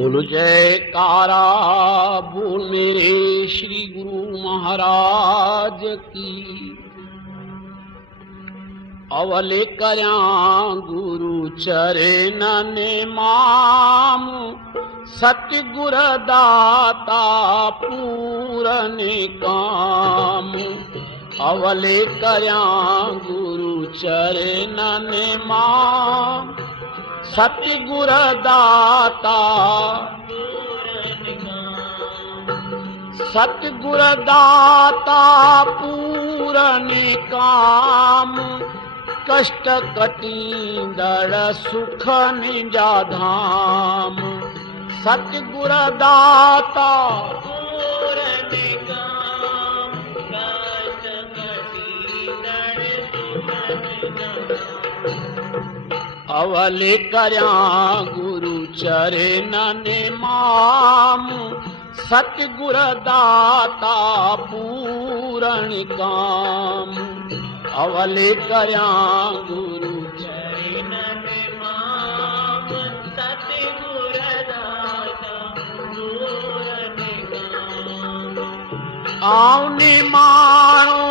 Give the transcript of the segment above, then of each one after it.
बोलो जयकारा बोल मेरे श्री गुरु महाराज की। अवले करया गुरु चरण माम सत्य गुर दाता पूरन काम। अवले करया गुरु चरण माम सत्य गुर दाता सत्य गुर दाता पूरन काम। कष्ट कटींदड़ सुख निजा धाम। सत्य गुर दाता पूरन काम। कष्ट कटींदड़ सुख निजा धाम। अवले करया गुरु चरण माम सत्य गुर दाता पूरण काम। अवले करया गुरु चरण माम सत्य गुर दाता पूरण काम। आउने मानो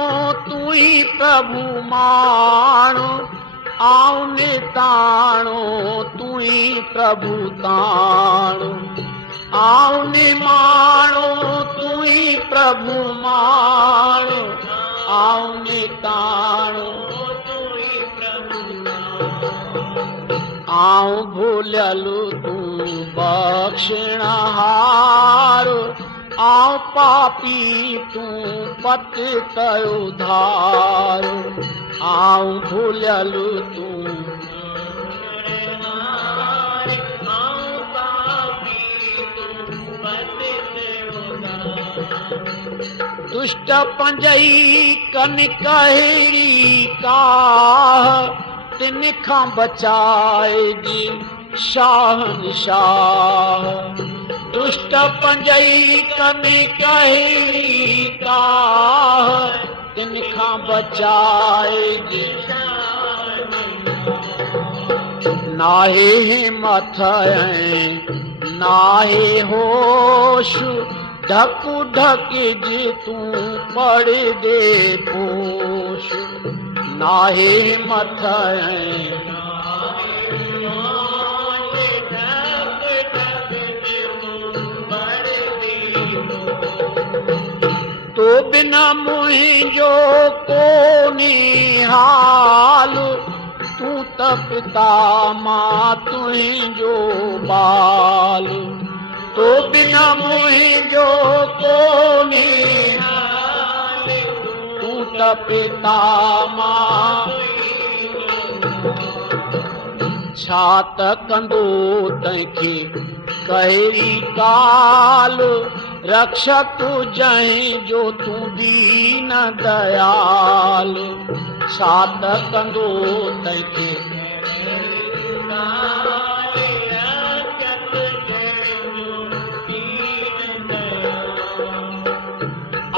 तू ही प्रभु मानो। आउने ताणो तू ही प्रभु ताणो। आउने माणो तू ही प्रभु माणो। आउने ताणो तू ही प्रभु ताणो। आऊं भूललु तू बख्शणहार। आऊं पापी तू पतित उद्धार। आऊं भूललु तू दुष्ट पंजई कन कहरी काह। तिन खां बचाएगी शाहनशाह। दुष्ट पंजई कन कहरी काह। तिन खां बचाएगी नाहे हिम्मत नाहे होश। ढकू ढक जी तू पड़ दे पोष। नाहे हिम्मत तो बिना मुहिंजो को निहाल। तू त पिता मां तुहिंजो बाल। तो बिना मुहिंजो को निहाल। तू त पिता मां छात कंदो तंखे कहरी काल। रक्षक जहीं जो तू दीन दयाल। छात कंदो तंखे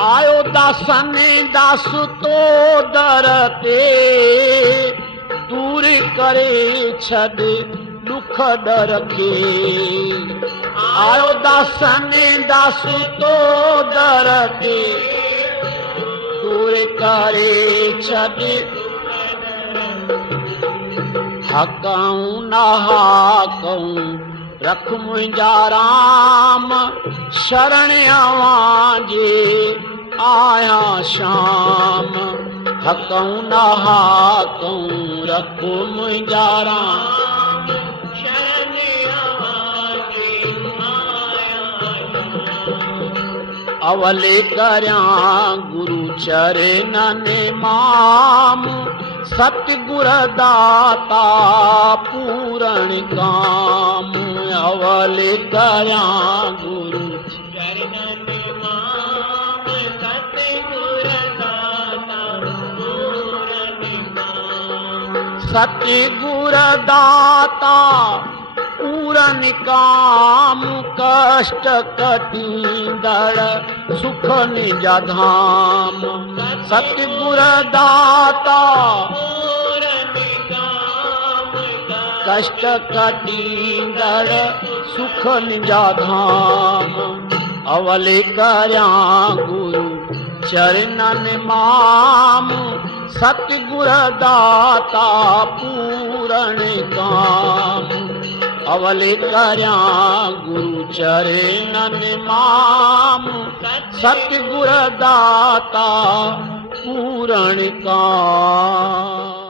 आयो दासन दास तो दर ते। दूर करे छद दुख डर के। आयो दासन दास तो दर ते। दूर करे छद हकऊं न हाकऊं रख मुंहिंजा राम। शरण आवां जे आया शाम। हकऊं न हाकऊं रख मुंहिंजा राम। शरण आवां जे आया शाम। अवले करया गुरु चरण माम सत्य गुर दाता पूरण काम। अवले करया गुरु चरण माम सत्य गुर दाता पूरण काम। सत्य गुर दाता पूरन काम। कष्ट कटींदड़ सुख निजा धाम। सतगुर दाता पूरन काम। कष्ट कटींदड़ सुख निजा धाम अवले करया गुरु चरणन माम सतगुर दाता पूरण काम अवले करया गुरु चरणन माम सतगुर दाता पूरण काम।